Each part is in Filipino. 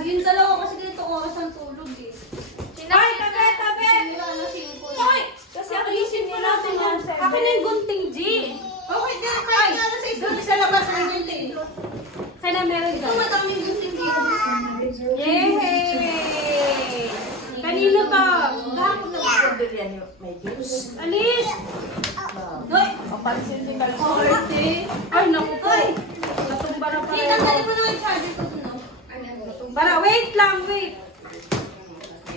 Yung dalawa kasi dito oras ang tulog eh. Ay, tabi, tabi! Hoy! Kasi ako isip ko natin yan. Ako na yung gunting G. Okay, kahit na alas 6 doon sa labas ay yun eh. Kaya na meron Ito ka. mataming yung hindi. Yay! Kanino to? Gahapon na mag-order yan yung may juice. Alis! Hoy! Papansin din kayo. Ay, naku po. Natumba na Hey, pala. tanggalin mo na yung charger ko dun, no? Para, wait lang, wait.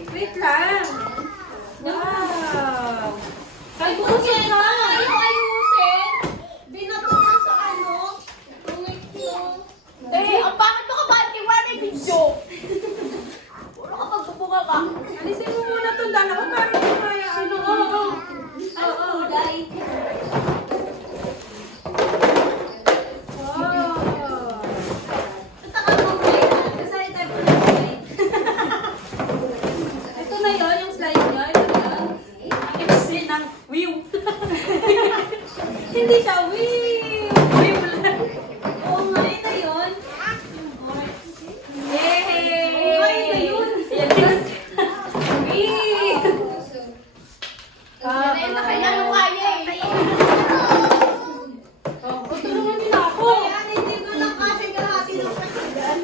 Wait lang. Wow. Kalbusin ka. Ayaw ayusin. Binatunan sa ano. Tungit ko. Ang bakit mo ka ba? Tiwala yung video. Puro ka magbubuka ka. Alisin mo muna itong dalawa para hindi kaya ano. Oo. Kulay. Wow. Tataka mo kulay. Kasali tayo po ng kulay. Ito na yun, yung slide niya. Ito na. Kasi ng wheel. Hindi siya wheel. Wheel lang. Oo nga, ito yun. Yay! Okay na yun. Yes. Wheel. Kaya yung kaya eh. Tulungan nila ako. Ayan, hindi ko lang kasi kalahati ng kasigan.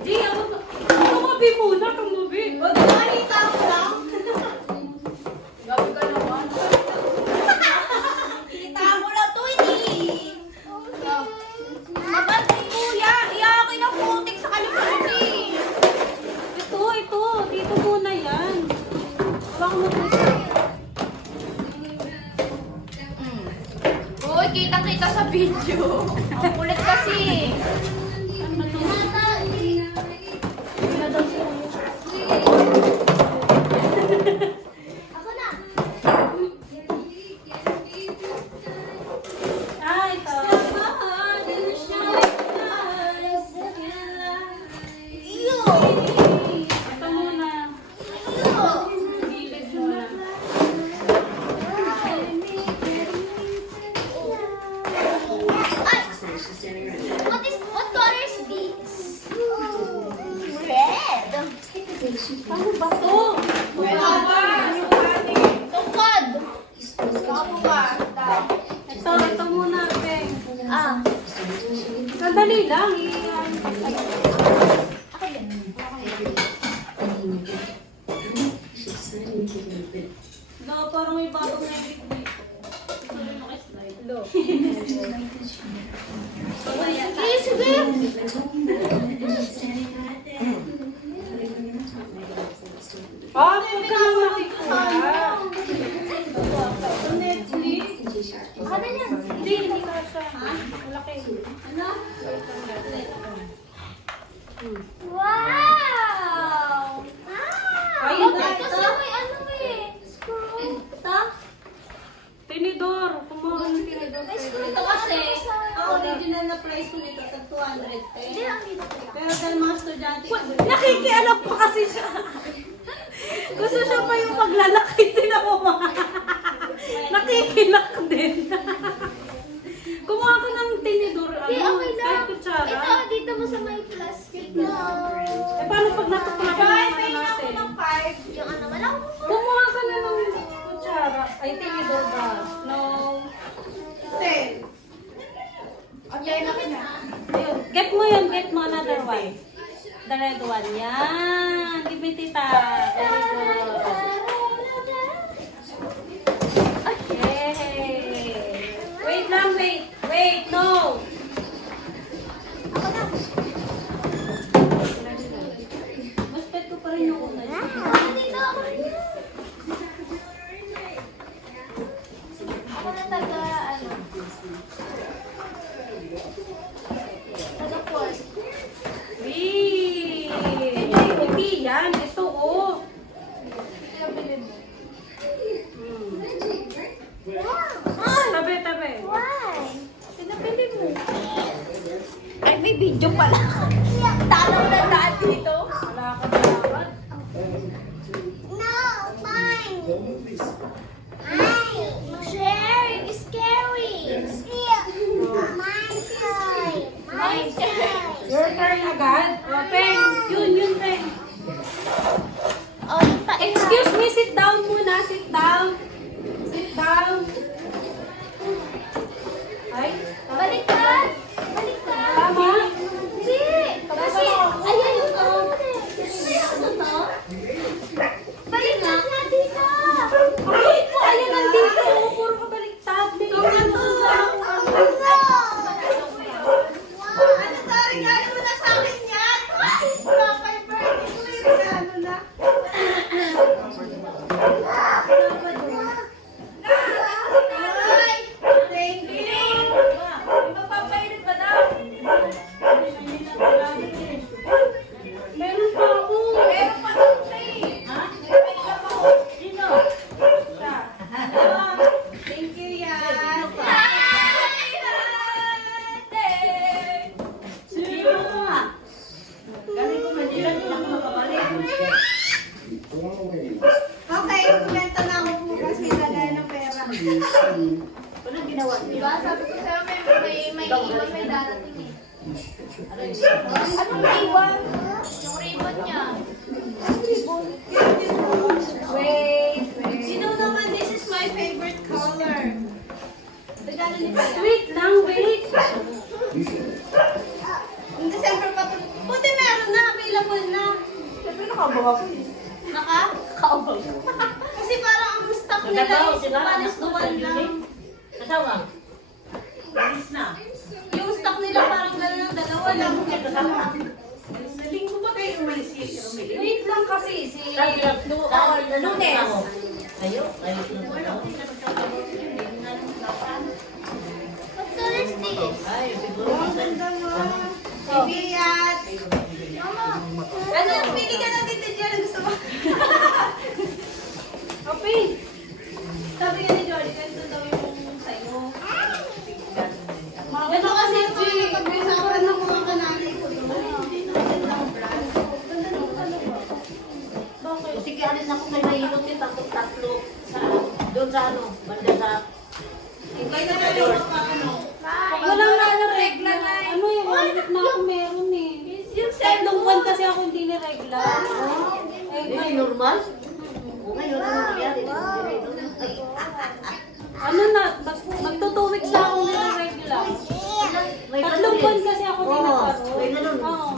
Di, ako. Tumabi muna, tumabi. Huwag mo nakita ko lang. Gabi ka naman. Kita mo lang to, hindi. Mabantay kuya. Iyakin ang putik sa kalimutan eh. Ito. Dito muna yan. Huwag mo po siya. Uy, kitang-kita sa video. Ang kulit kasi. Ano to? Ako na. Ah, ito. Ito muna. Gilid muna. What color is this? Red. Ano ba to? Tungkod. Kapo ka. Ito muna, Peng. Ah. Sandali lang. No, parang may bagong nabit dito. Gusto rin naka-slide. Lo. Sige. Ah, huwag ka lang makikuha. Netflix. Ano yan? Hindi ka siya. Malaki. Ano? Wow! Ayun, Bakit ito. kasi may ano eh? Screw. Ito? Tinidor. Kumuha ng tinidor. Ito kasi, ang original na price ko nito, tag 200 Hindi eh. lang dito. Pero dahil mga estudyante, Nakikialam pa kasi siya. Gusto siya pa yung maglalaki. Tinan mo ma. Nakikilak din. Kumuha ka ng tinidor. Hindi, okay lang. Kahit kutsara. Ito, dito mo sa may plastic na. Eh, paano pag natuklapan natin? Yung ano, wala ko. Kumuha ka na ng kutsara. Ay, tinidor ba? No. Ayun. Get mo yun. Get mo another one. The red one. Yan. Give me tita. Very good. Yay. Wait lang, wait. Wait, no. Mas pet ko pa rin yung una. Dito ako. Ako na taga, ano. Taga Port. Wee! Hindi yan. Ito, oh. Tabi, tabi. Why? Pinapili mo. Ay, may video pala. Tanaw na daan dito. Wala ka dapat. No, mine. Sharing is scary. My turn. My turn. Your turn agad. Open. Yun, ginawa niya. Diba? Sabi ko sa'yo, may iwan, may darating eh. Anong naiwan? Yung ribbon niya. Wait. Sino naman, this is my favorite color. Regalo ni Kuya. Wait lang, wait. Yung December pa to. Buti meron na, available na. Siyempre nakabang ako eh. Naka? Nakabang. Kasi parang ang stock nila is panis duwan lang. Kasawa? Alis na. Yung stock nila parang gano'n ng dalawa lang. Sa linggo ba kayo umalis si Romilio? Wait lang kasi si... Lunes. Kayo? Kayo What color is this? Ay, siguro. Bibiyat. Ano, pili ka na dito dyan. Gusto mo? Okay. Sabi nga ni Jordy, ganito daw yung sa'yo. Ito kasi, G, pag-usapan ng mga kananay ko doon. Sige, alis ako kay mahilot yung tatlo sa doon sa ano, banda sa Kaya na lang yung ano. Walang regla na. Ano yung one week na ako meron eh. Yung tatlong buwan kasi ako hindi niregla. hindi normal. O ngayon, ano nangyari? Ano na, magto 2 weeks na ako niregla. May Tatlong buwan kasi ako din Oo, nagkaroon. may ganun. Oo.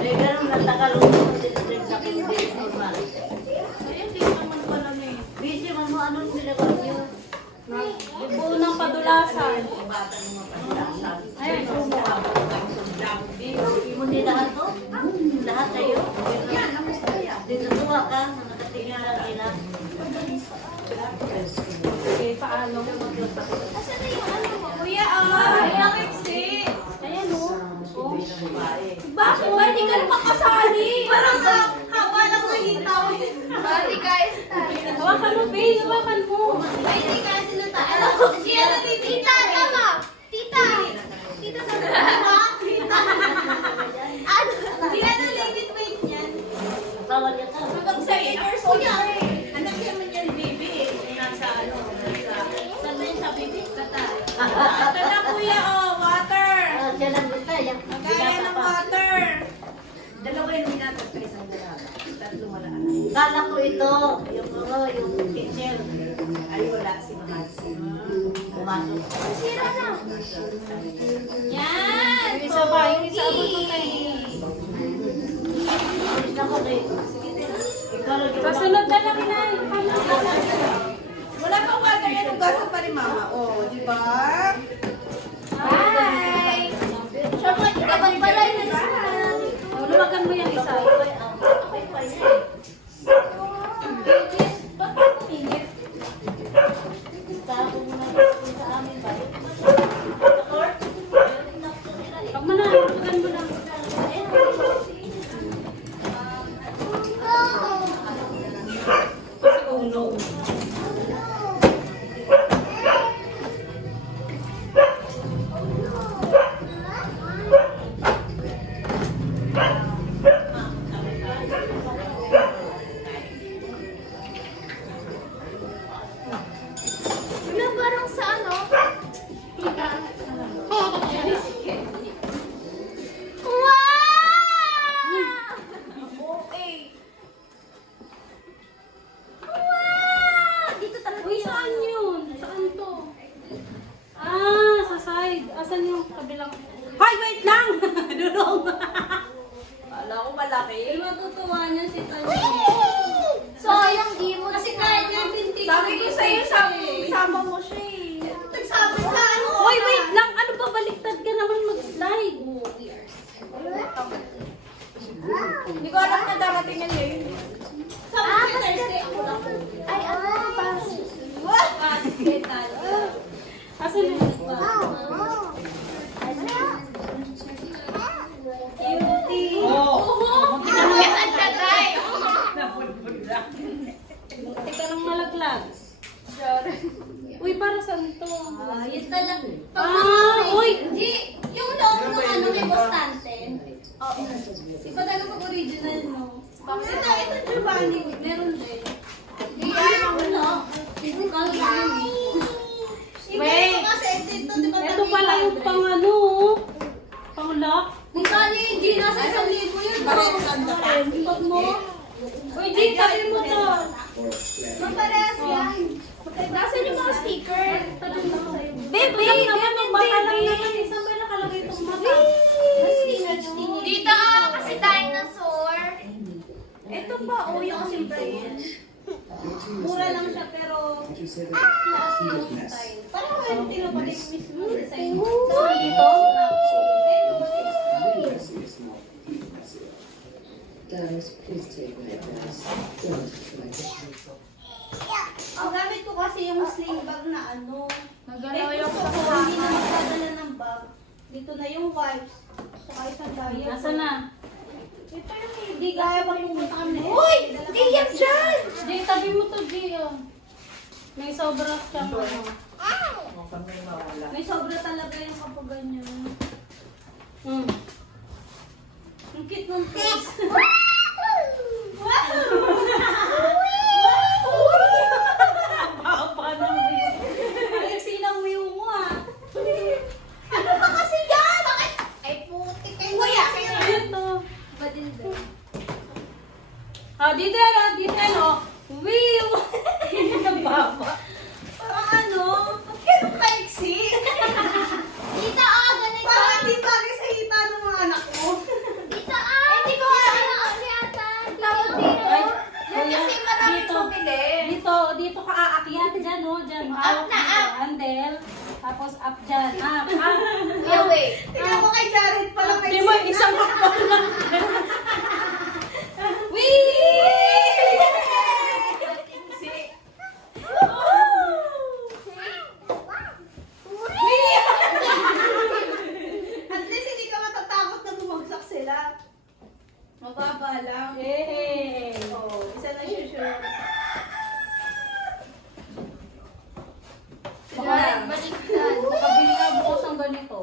May ganun na tagalog mo din sa akin, hindi normal. Ayun, di naman pala may. Busy mo, anong ginagawa niyo? Buo ng padulasan. Ayun, hindi mo nilahat to? Lahat tayo? Yan, natuwa ka, nakatingin lang nila. Okay, paano? Asan na yung ano mo? Kuya, yung exe. Ayan o. Bakit ba hindi ka naman kasali? Parang haba lang nahitaw. Bali guys. Hawakan mo, babe. Hawakan mo. Ay, hindi kasi natalo. Si ano, Tita, tama! Tita! Tita, tama! Tita. Ano? Hindi na legit weight yan. Asawa niya ka. Hanggang 7 years old na eh. Anak naman yan, baby eh. Nasa ano, saan na yun sa baby? Kata. Ito na kuya, oh, water. Ah, siya lang gusto. Kaya ng water. Dalawa yung minatas sa isang dalaga. Tatlo wala. Kala ko ito, yung teacher. Ay, wala si Mahasi. Pumasok. Sira na! Yan! Yung isa ba? Yung isa abot mo tayo. Alis na ko kay... Ikaw lang yung... Kasunod na lang na. Wala pang water yan, ugasan pa rin mama. Oh, di ba? Bye! Siya mo, dapat pala yun. Luwagan mo yung isa. Okay pa niya eh. Tago mo na yung sa amin ba? Pag mo na, luwagan mo na. Kasi ulo. Wala parang sa ano? Wow! Okay. Dito talaga. Uy, saan yun? Saan to? Ah, sa side. Asan yung kabilang? Hoy, wait lang! Dulong! Kala ko malaki. Eh, matutuwa niya si Tanya. Sayang, di mo. Kasi kahit yung binti Sabi ko sa'yo, sama mo siya eh. Nagsabi ka ano? Hoy, wait lang! Ano ba? Baliktad ka naman mag-slide. Hindi ko alam na darating yan ngayon. Sabi ko Thursday ako lang. Ay, ano? What? Basket. Asan yun? Cutie. Saan ka, Tay? Buti ka ng malaglag. Uy, para saan to? Yun talaga. Uy! Hindi. Yung loob ng ano may bastante. Oo. Iba talaga pag original, no? Ito Giovanni. Meron din. Hindi, ano? Yung kalagay. Wait! Kasi yung pang ano, pang lock. Magkano yung Gina sa 1,000 yun? Ikot mo. Uy, Jay, tabi mo to. Magparehas yan. Nasaan yung mga sticker? Bebe, naman yung bata lang naman. Isang ba nakalagay itong mata? Dito kasi dinosaur. Ito pa, oh, yung simple. Mura lang siya, pero taas yung style. Parang wala tinapalik mismo design. So, dito? Guys, please take my advice. Don't try to Ang gamit ko kasi yung sling bag na ano. Nagalaw Eh, yung gusto ko, hindi na magdadala ng bag. Dito na yung wipes. Saka isang gaya. Nasaan na? Ito yung hindi gaya pag pumunta kami na. Uy! Di yan dyan! Jay, tabi mo to, Jay. Oh. May sobra siyang ano. May sobra talaga yung kapag ganyan. Hmm. Ang cute ng face. Papa ng view. Alexi ng view mo ah. Ano ba kasi yan? Bakit? Ay, puti kayo. Kuya! Ito. Badilda. Ah, dito yan, ah, dito yan, oh. Wheel! Papa. Parang ano? Ba't ganun ka-exi? Tita, ganito. Parang hindi bagay sa hita ng mga anak mo. Tita, hindi ko alam na kasi ata. Tawag dito. Ay, Yan kuya, kasi marami dito. bumili. Dito ka aakyat dyan, oh, dyan. Up na, dito, up. Handle. Tapos up dyan, up. Kuya, wait. Tingnan mo kay Jared pala may Hindi mo, isang hakbang lang. At least hindi ka matatakot na bumagsak sila. Mababa lang. Yay! Oh, isa na siya sure. Baliktad. Makabili ka bukas ng ganito.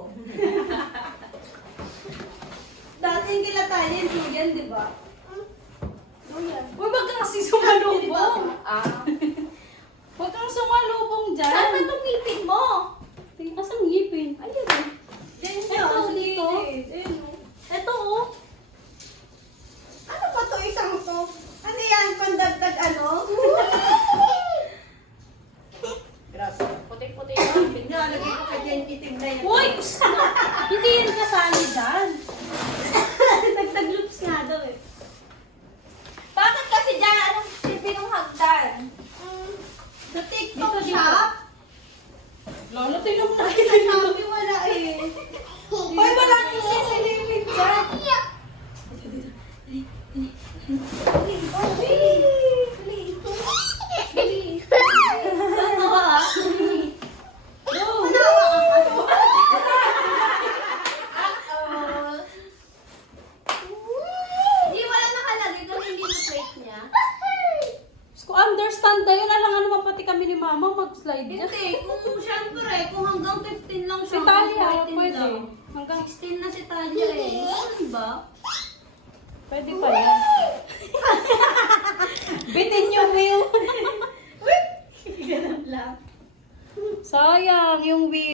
Dati yung kilatayan, Julian, di ba? Uy, wag kang kasi sumalubong. Ah. Huwag kang sumalubong dyan. Saan ba itong ngipin mo? Asang ngipin? Ayun. Diyan Ito, sa dito. gilid. Ayun, oh. Ito, oh. Ano ba to isang to? Ano yan? Pandagdag ano? Grabe. Puti-puti yung Nalagay ko kay Jen itim na yan. Uy! Hindi yan kasali dyan. Dagdag loops nga daw eh. Bakit kasi dyan? Anong sipin ng hagdan? Sa TikTok Dito, dito. shop? Lalo, tingnan mo na. Sa Shopee wala eh. Hoy, wala nang sisilimit dyan. Ano ba? Di wala nakalagay doon hindi mo plate niya. Ko understand na yun. Alam nga naman pati kami ni Mama mag-slide dyan. Hindi, kung syempre, kung hanggang 15 lang Si siya. Talia, hanggang 14 pwede. lang. Hanggang 16 na si Talia eh. Ano ba? pwede pa yan. Bitin yung wheel. Ganun lang. Sayang yung wheel.